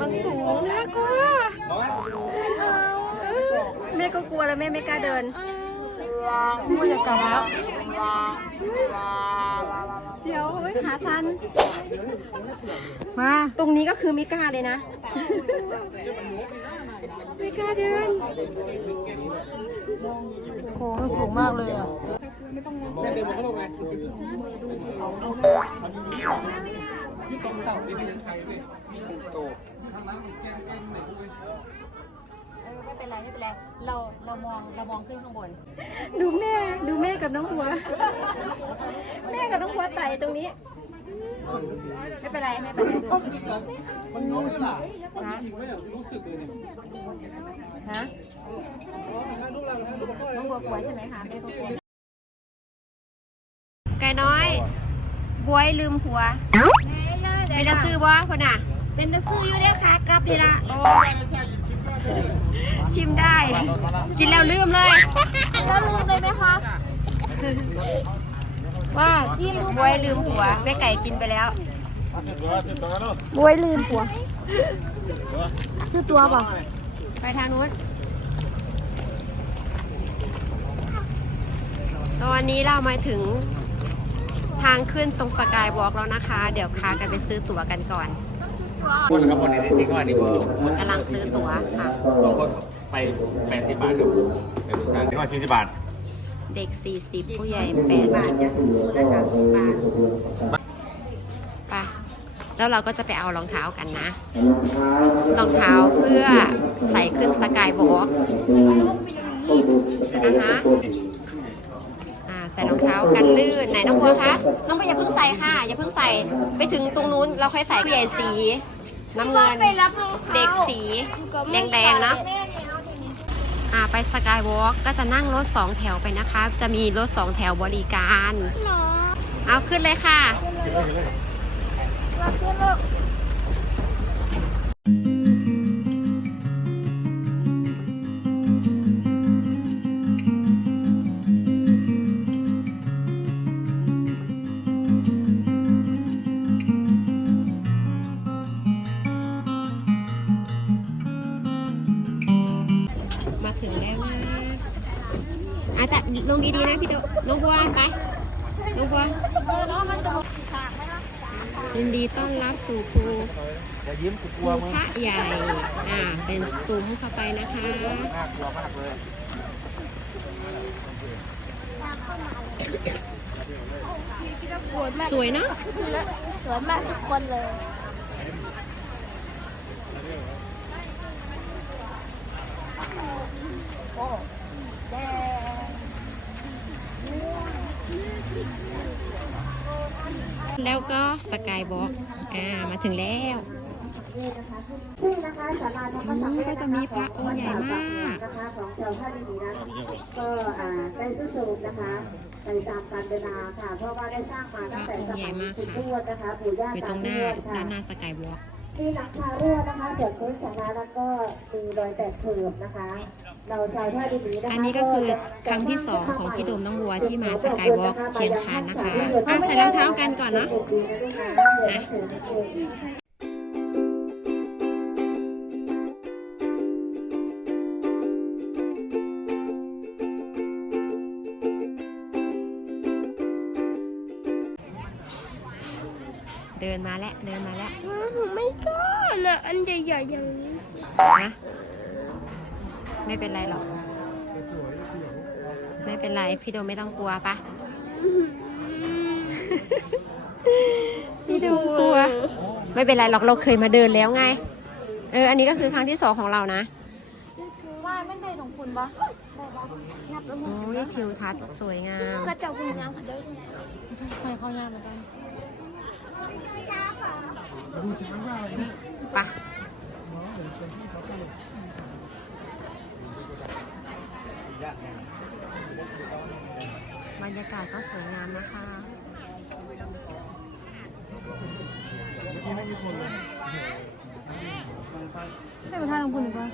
มันสูงน่ากลัวเออแม่ก็กลัวแล้วแม่ไม่กล้าเดินไม่อยากกลับแล้วเดี๋ยวเฮ้ยขาสั้นมา ตรงนี้ก็คือไม่กล้าเลยนะ ไม่กล้าเดินโค้งสูงมากเลยอะไม่ เป็นไรไม่เป็นไรเราเรามองเรามองขึ้นข้างบน ดูแม่ดูแม่กับน้องบัว แม่กับน้องบัวไต่ตรงนี้ ไม่เป็นไรไม่เป็นไรดูมันน้อยล่ะนะจริงไหมเนี่ยรู้สึกเลยเนี่ยฮะลูกหลังนะลูกก้อยน้องบัวกลัวใช่ไหมคะไม่กลัวไก่น้อยบวยลืมหัว เป็นจะซื้อบ่พ่อน่ะ เป็นจะซื้ออยู่เนี่ยค่ะกลับนี่ละโอ้ชิมได้ กินแล้วลืมเลยแล้วลืมเลยไหมคะว่าจิ้มบวยลืมหัวแม่ไก่กินไปแล้วบวยลืมหัวชื่อตัวป่ะไปทางนู้นตอนนี้เรามาถึงทางขึ้นตรงสกายวอล์กแล้วนะคะ เดี๋ยวค้ากันไปซื้อตั๋วกันก่อนคนนะครับคนนี้นี่ก็อันนี้กำลังซื้อตั๋วค่ะสองคนไปแปดสิบบาทครับเป็นลูกชายที่ว่าสี่สิบบาท เด็ก 40 ผู้ใหญ่ 80ไปแล้วเราก็จะไปเอารองเท้ากันนะ รองเท้าเพื่อใส่ขึ้นสกายวอล์กนะคะอ่า ใส่รองเท้ากันลื่นไหนน้องบัวคะ น้องบัวอย่าเพิ่งใส่ค่ะ อย่าเพิ่งใส่ ไปถึงตรงนู้นเราค่อยใส่ผู้ใหญ่สี น้ำเงิน เด็กสี แดงๆเนาะอ่าไปสกายวอล์กก็จะนั่งรถสองแถวไปนะคะ จะมีรถสองแถวบริการ เอาขึ้นเลยค่ะมา งดีๆนะพี่ตุ๊น้องบัวไป น้องบัวยินดีต้อนรับสู่ภูอย่ายิ้มกูกภูลัวมึงพระใหญ่ อ่า เป็นซุ้มเข้าไปนะคะน่ากลัวมากเลยสวยเนอะสวยมากทุกคนเลยโอ้แดง แล้วก็สกายวอล์กอ่ามาถึงแล้วซึ่งนะคะศาลาธรรมศักดิ์ก็จะมีพระองค์ใหญ่มากนะคะของชาวท่าดีนั้นก็อ่าได้สุดโทรมนะคะไปตามการเวลาค่ะเพราะว่าได้สร้างมาตั้งแต่สมัยคุณทวดนะคะปู่ย่าอยู่ตตารงหทน้าวดค่ะด้านหน้าสกายวอล์ก มีหลังคารั่วนะคะส่วนพื้นศาลานั้นก็มีรอยแตกเผิบนะคะ เราชาวท่าดีนะคะอันนี้ก็คือครั้งที่สองของพี่โดมน้องบัวที่มาสกายวอล์กเชียงคานนะคะอะใส่รองเท้ากันก่อนเนาะ เดินมาแล้วเดินมาแล้วหนูไม่กล้าน่ะอันใหญ่ๆอย่างนี้นะไม่เป็นไรหรอก ไม่เป็นไรพี่โดมไม่ต้องกลัวปะพี่โดมกลัว ไม่เป็นไรหรอกเราเคยมาเดินแล้วไง เออ อันนี้ก็คือครั้งที่สองของเรานะว่าไม่ได้ของคุณปะได้ปะนับแล้วโอ้ยทิวทัศน์สวยงามก็เจ้าคุณงามค่ะเด้อให้เขาย่างมาได้ ปะบรรยากาศก็สวยงามนะคะให้มาทานของคุณหรือเปล่า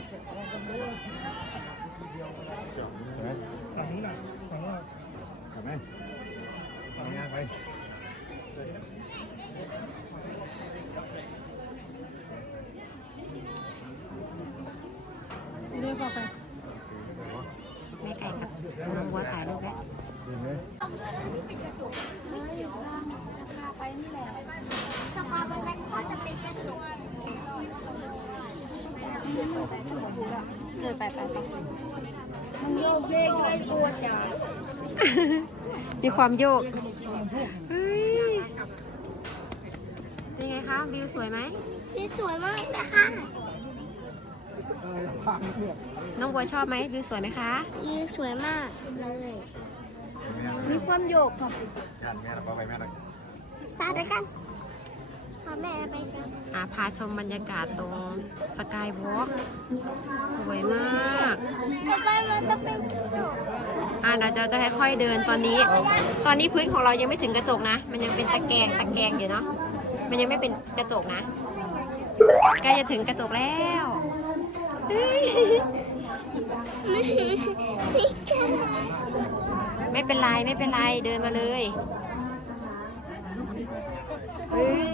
ฝั่งนี้นะฝั่งนี้ทำไหมทำงานไป เรียกออกไปแม่ไก่กับน้อวัวถ่ายรูล้นะเป็นไปไปไปมันโยกเยกตัวจ้ะมีความโยก วิวสวยไหมนี่สวยมากนะคะน้องบัวชอบไหมวิวสวยไหมคะนี่สวยมากเลยมีความโยกค่ะงานแม่เราก็ไปแม่เราตาด้วยกันพาแม่ไปกันอ่าพาชมบรรยากาศตรงสกายวอล์กสวยมากต่อไปมันจะเป็นโยกอ่าเราจะจะค่อยๆเดินตอนนี้ ตอนนี้พื้นของเรายังไม่ถึงกระจกนะ มันยังเป็นตะแกรงตะแกรงอยู่เนาะ มันยังไม่เป็นกระจกนะใกล้จะถึงกระจกแล้วไม่ไม่กันไม่เป็นไรไม่เป็นไรเดินมาเลยเฮ้ย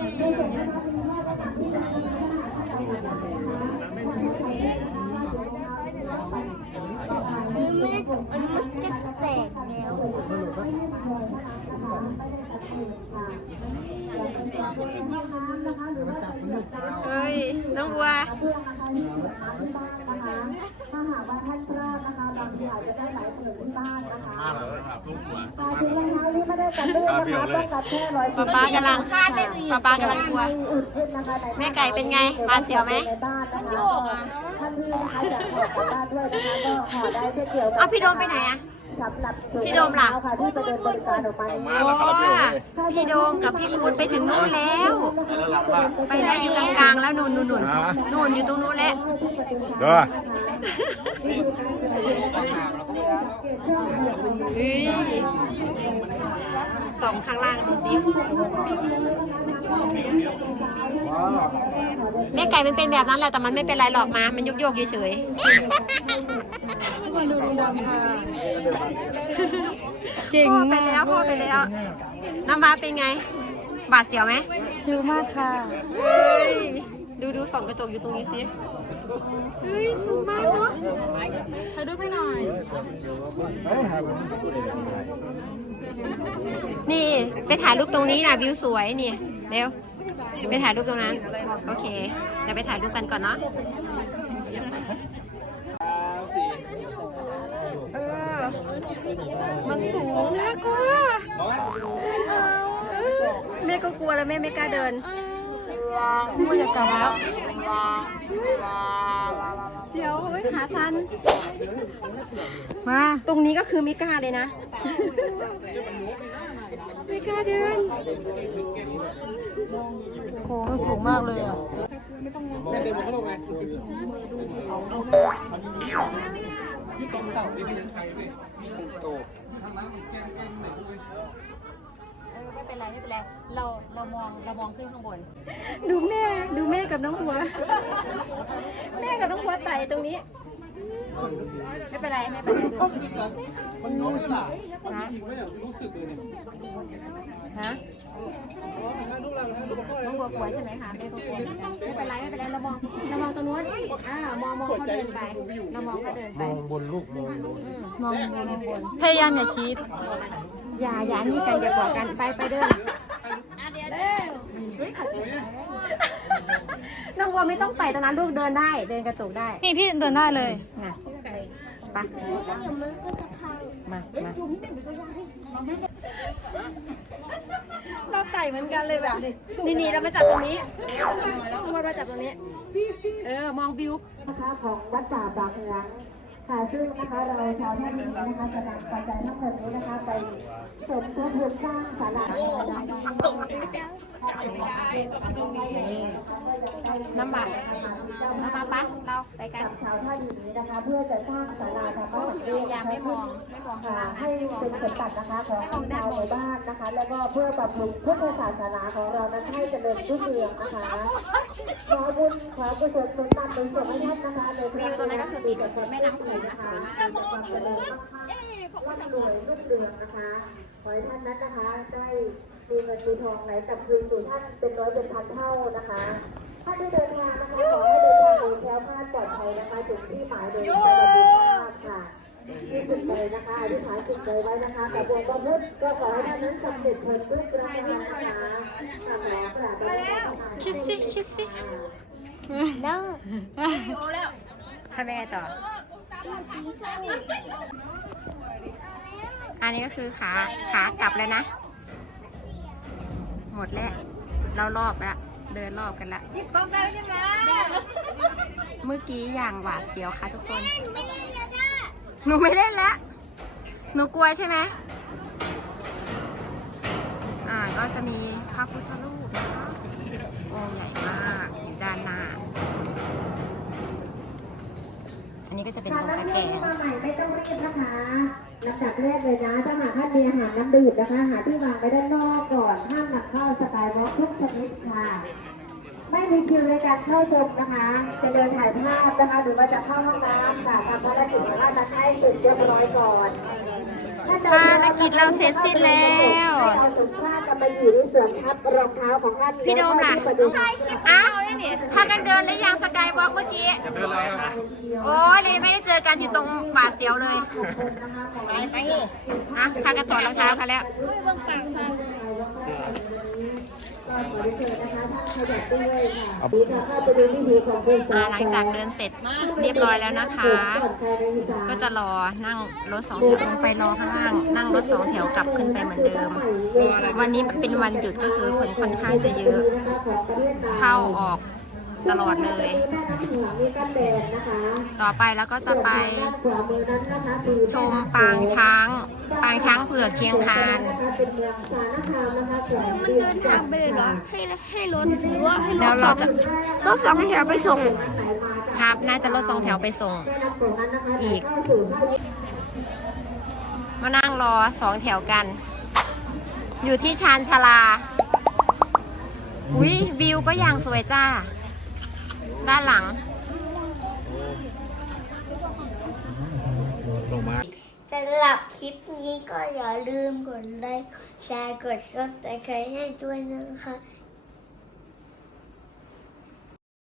คือแม่มันมันจะแตกแล้ว เฮ้ยน้องบั วถ้าหากว่าท่านพลาดนะคะบางทีอาจจะได้หลายผืนที่บ้านนะคะมาเลยครับลูกหัวตอนนี้นะคะที่ไม่ได้กันเรื่องนะคะต้องกัดแค่ร้อยป๊าป๊ากำลังป๊าป๊ากำลังกลัวอึดขึ้นนะคะในแม่ไก่เป็นไงมาเสียวไหมในบ้านนะคะท่านที่นะคะอยากขอกลับบ้านด้วยนะคะก็ขอได้เช่นเดียวกัเอาพี่โดมไปไหนอะสำหรับ พี่โดมล่ะค่ะที่จะเดินบริการออกมาโอ้พี่โดมกับพี่กูดไปถึงนู้นแล้วแล้วหลังว่าไปได้อยู่กลางๆแล้วนู่นนู่นนู่นนู่นอยู่ตรงนู้นแล้วเด้อ เฮ้ยส่องข้างล่างดูสิแม่ไก่มันเป็นแบบนั้นแหละแต่มันไม่เป็นไรหรอกมา มันโยกๆเฉยมาดูดูดำค่ะๆเก่งพ่อไปแล้วพ่อไปแล้ว น้ำว้าเป็นไง บาดเสียวไหมชิลมากค่ะเฮ้ย ดูดูส่องกระจกอยู่ตรงนี้สิ เฮ้ยสูงมากเนาะถ่ายรูปให้หน่อย นี่ไปถ่ายรูปตรงนี้นะวิวสวยนี่เร็วไปถ่ายรูปตรงนั้น โอเคเดี๋ยวไปถ่ายรูปกันก่อนเนาะเออมันสูงน่ากลัวเออแม่ก็กลัวแล้วแม่ไม่กล้าเดิน ไม่อยากกลับแล้วเดี๋ยวเฮ้ยขาสั้นมาตรงนี้ก็คือไม่กล้าเลยนะ ไม่กล้าเดินโค้งมันสูงมากเลยอะแม่เดินมาเขาลงไงที่ตรงเสานี่ก็ยังไทยเลยโตทางนั้นแก้มแก้มไหนด้วย เออไม่เป็นไรไม่เป็นไรเราเรามองเรามองขึ้นข้างบน ดูแม่ดูแม่กับน้องหัว แม่กับน้องหัวไต่ตรงนี้ ไม่เป็นไรไม่เป็นไรดูมันงงเลยล่ะมันจริงๆไม่อยากรู้สึกเลยเนี่ยฮะถ่ายรูปเราถ่ายรูปกับพ่อเลยน้องหัวกลัวใช่ไหมคะแม่ก็กลัวไม่เป็นไรไม่เป็นไรเรามองเรามองตรงนู้นอ่ามองมองเขาเดินไปเรามองเขาเดินไปบนลูกมองอืมมองบนมองบนพยายามอย่าคิด อย่าอย่านี่กันอย่าบอกกันไปไปเดินน้องวัวไม่ต้องไปตรงนั้นลูกเดินได้ เดินกระจกได้นี่พี่เดินได้เลยนะไปมามาเราไต่เหมือนกันเลยแบบนี่นี่เรามาจับตรงนี้เรามาจับตรงนี้ เออมองวิวนะคะของวัดป่าบางหลัง ค่ะซึ่งนะคะเราชาวท่านนี้นะคะจะนำปัจจัยทั้งหมดนี้นะคะ ไปสมทบทุนสร้างศาลาน้ำบาดน้ำมาปะเราไปกันชาวท่าดีนี้นะคะ เพื่อจะสร้างศาลาธรรมสพยายามไม่มองไม่มองค่ะให้เป็นสมบัตินะคะของชาวหมู่บ้านนะคะ แล้วก็เพื่อบำรุงพุทธศาสนาของเรานั้นให้เจริญรุ่งเรืองนะคะขอบุญขอกุศลผลนำเป็นส่วนให้ท่านนะคะในควิรั้วงตรงนั้นก็คือติดกับแม่น้ำโขงนะนะคะคะมเจริญมั่งคั่งร่ำรวยรุ่งเรืองนะคะ ขอให้ท่านนั้นนะคะ ได้มีเงินมีทองไหลกลับคืนสู่ท่านเป็นร้อยเป็นพันเท่านะคะท่านที่เดินทางนะคะ ขอให้เดินทางโดยแคล้วคลาดปลอดภัยนะคะถึงที่หมายโดยสวัสดิภาพค่ะที่สุดเลยนะคะอธิษฐานจิตเลยไว้นะคะกับวงพระพุทธก็ขอให้ท่านนั้นสำเร็จผลทุกประการนะคะขอกราบขอพระคิดสิคิดสิถ้าแม่ต่อ อันนี้ก็คือขาขากลับแล้วนะ หมดแล้ว เรารอบแล้ว เดินรอบกันละยิบกล้องได้ใช่ไหมเมื่อกี้อย่างหวาดเสียวค่ะทุกคนหนูไม่เล่นแล้วหนูกลัวใช่ไหมอ่าก็จะมีพระพุทธรูปนะคะองค์ใหญ่มาก นนี้ก็จะเป็นตรงตะแกรงมาใหม่ไม่ต้องรีบนะคะลำดับแรกเลยนะถ้าหากท่านมีอาหารน้ำดื่มนะคะ หาที่วางไว้ด้านนอกก่อนห้ามนำเข้าสกายวอล์กทุกชนิดค่ะ ไม่มีคิวในการเข้าชมนะคะ จะเดินถ่ายภาพนะคะหรือว่าจะเข้าห้องน้ำค่ะทำภารกิจของท่านนั้นให้เสร็จเรียบร้อยก่อนถ้ใดภารกิจเราเสร็จสิ้นแล้วให้เอาถุงผ้ากำมะหยี่ที่สวมทับรองเท้าของท่านพี่โดมล่ะที่ป ระตูอ้าวพากันเดินได้ยังสกายวอล์กเมื่อกี้ จะเดินอะไรนะโอ้ยเลยไม่ได้เจอกันอยู่ตรงป่าเสียวเลยไปอะพากันถอดรองเท้ากันแล้วอ่าหลังจากเดินเสร็จเรียบร้อยแล้วนะคะ ก็จะรอนั่งรถสองแถวลงไปรอข้างล่าง นั่งรถสองแถวกลับขึ้นไปเหมือนเดิม วันนี้เป็นวันหยุดก็คือคนค่อนข้างจะเยอะ เข้าออกตลอดเลย ต่อไปแล้วก็จะไปชมปางช้าง ปางช้างเผือกเชียงคานมันเดินทางไปเลยเหรอ ให้ให้รถหรือว่าให้รแล้วถเราจะรถสองแถวไปส่ง ครับน่าจะรถสองแถวไปส่ง อีก มานั่งรอสองแถวกัน อยู่ที่ชานชาลา อุ้ยวิวก็อย่างสวยจ้า ด้านหลัง ลงมา สำหรับคลิปนี้ก็อย่าลืมกดไลค์แชร์กดซับสไครต์ให้ด้วยนะคะ